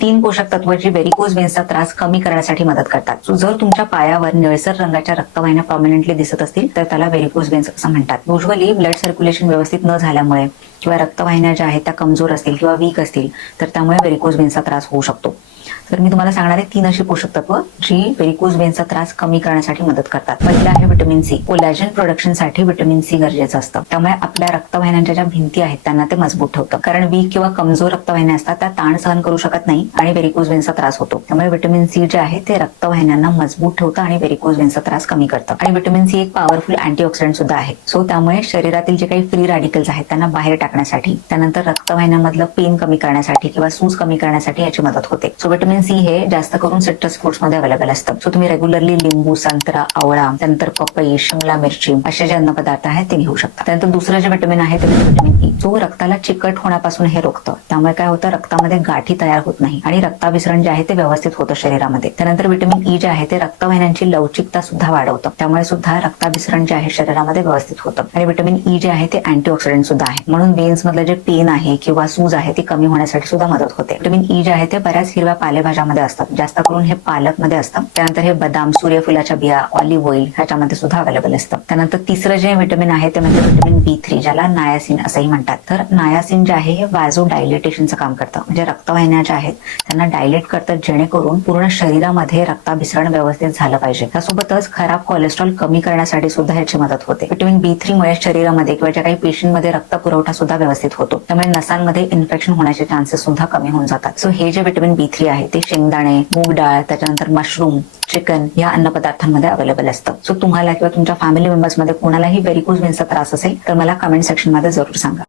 तीन पोषक तत्व जी व्हेरिकोज वेन्सचा त्रास कमी करण्यासाठी मदत करतात. सो जर तुमच्या पायावर निळसर रंगाच्या रक्तवाहिन्या प्रॉमिनंटली दिसत असतील तर त्याला व्हेरिकोज वेन्स असं म्हणतात. युजली ब्लड सर्क्युलेशन व्यवस्थित न झाल्यामुळे किंवा रक्तवाहिन्या ज्या आहेत त्या कमजोर असतील किंवा वीक असतील तर त्यामुळे व्हेरिकोज वेन्सचा त्रास होऊ शकतो. तर मी तुम्हाला सांगणार आहे तीन अशी पोषक तत्व जी पेरिकोज वेन्सचा त्रास कमी करण्यासाठी मदत करतात. पहिलं आहे व्हिटॅमिन सी कोलॅजन प्रोडक्शनसाठी व्हिटॅमिन सी गरजेचं असतं. त्यामुळे आपल्या रक्तवाहिन्यांच्या ज्या भिंती आहेत त्यांना ते मजबूत ठेवतं. कारण वीक किंवा कमजोर रक्तवाहिन्या असतात त्या ताण सहन करू शकत नाही आणि व्हेरिकोज वेन्सचा त्रास होतो. त्यामुळे व्हिटॅमिन सी जे आहे ते रक्तवाहिन्यांना मजबूत ठेवतं आणि व्हेरिकोज वेन्सचा त्रास कमी करतं. आणि व्हिटॅमिन सी एक पॉवरफुल अँटीऑक्सिडंट सुद्धा आहे. सो त्यामुळे शरीरातील जे काही फ्री रॅडिकल्स आहेत त्यांना बाहेर टाकण्यासाठी त्यानंतर रक्तवाहिन्यांमधलं पेन कमी करण्यासाठी किंवा सूज कमी करण्यासाठी याची मदत होते. सो व्हिटॅमिन सी हे जास्त करून सिट्रस फ्रुट्समध्ये अवेलेबल असतं. सो तुम्ही रेग्युलरली लिंबू संत्रा आवळा त्यानंतर पपई शिमला मिरची असे जे अन्न पदार्थ आहेत ते घेऊ शकता. त्यानंतर दुसरं जे व्हिटॅमिन आहे ते म्हणजे व्हिटॅमिन ई e. जो रक्ताला चिकट होण्यापासून हे रोखतं. त्यामुळे काय होतं? रक्तामध्ये गाठी तयार होत नाही आणि रक्ताभिसरण जे आहे ते व्यवस्थित होतं शरीरामध्ये. त्यानंतर व्हिटॅमिन ई e जे आहे ते रक्तवाहिन्यांची लवचिकता सुद्धा वाढवतं. त्यामुळे सुद्धा रक्ताभिसरण जे आहे शरीरामध्ये व्यवस्थित होतं. आणि व्हिटॅमिन ई e जे आहे ते अँटीऑक्सिडंट सुद्धा आहे. म्हणून वेन्स मधलं जे पेन आहे किंवा सूज आहे ती कमी होण्यासाठी सुद्धा मदत होते. व्हिटॅमिन ई जे आहे ते बऱ्याच हिरव्या पालेभाज्यामध्ये असतात. जास्त करून हे पालकमध्ये असतं. त्यानंतर हे बदाम सूर्यफुलाच्या बिया ऑलिव्ह ऑइल ह्याच्यामध्ये सुद्धा अवेलेबल असतं. त्यानंतर तिसरं जे व्हिटॅमिन आहे ते म्हणजे व्हिटॅमिन बी थ्री ज्याला नायासिन असंही म्हणतात. तर नायासिन जे आहे हे वाझो डायलेटेशनचं काम करतं. म्हणजे रक्तवाहिन्या ज्या आहेत त्यांना डायलेट करतं जेणेकरून पूर्ण शरीरामध्ये रक्ताभिसरण व्यवस्थित झालं पाहिजे. त्यासोबतच खराब कोलेस्ट्रॉल कमी करण्यासाठी सुद्धा ह्याची मदत होते. व्हिटॅमिन बी थ्री मुळे शरीरामध्ये किंवा ज्या काही पेशींमध्ये रक्त पुरवठा सुद्धा व्यवस्थित होतो. त्यामुळे नसांमध्ये इन्फेक्शन होण्याचे चान्सेस सुद्धा कमी होऊन जातात. सो हे जे व्हिटॅमिन बी थ्री आहे ते शेंगदाणे मूग डाळ त्याच्यानंतर मशरूम चिकन या अन्नपदार्थांमध्ये अवेलेबल असतं. सो तुम्हाला किंवा तुमच्या फॅमिली मेंबर्समध्ये कोणालाही व्हेरिकोज वेन्सचा त्रास असेल तर मला कमेंट सेक्शनमध्ये जरूर सांगा.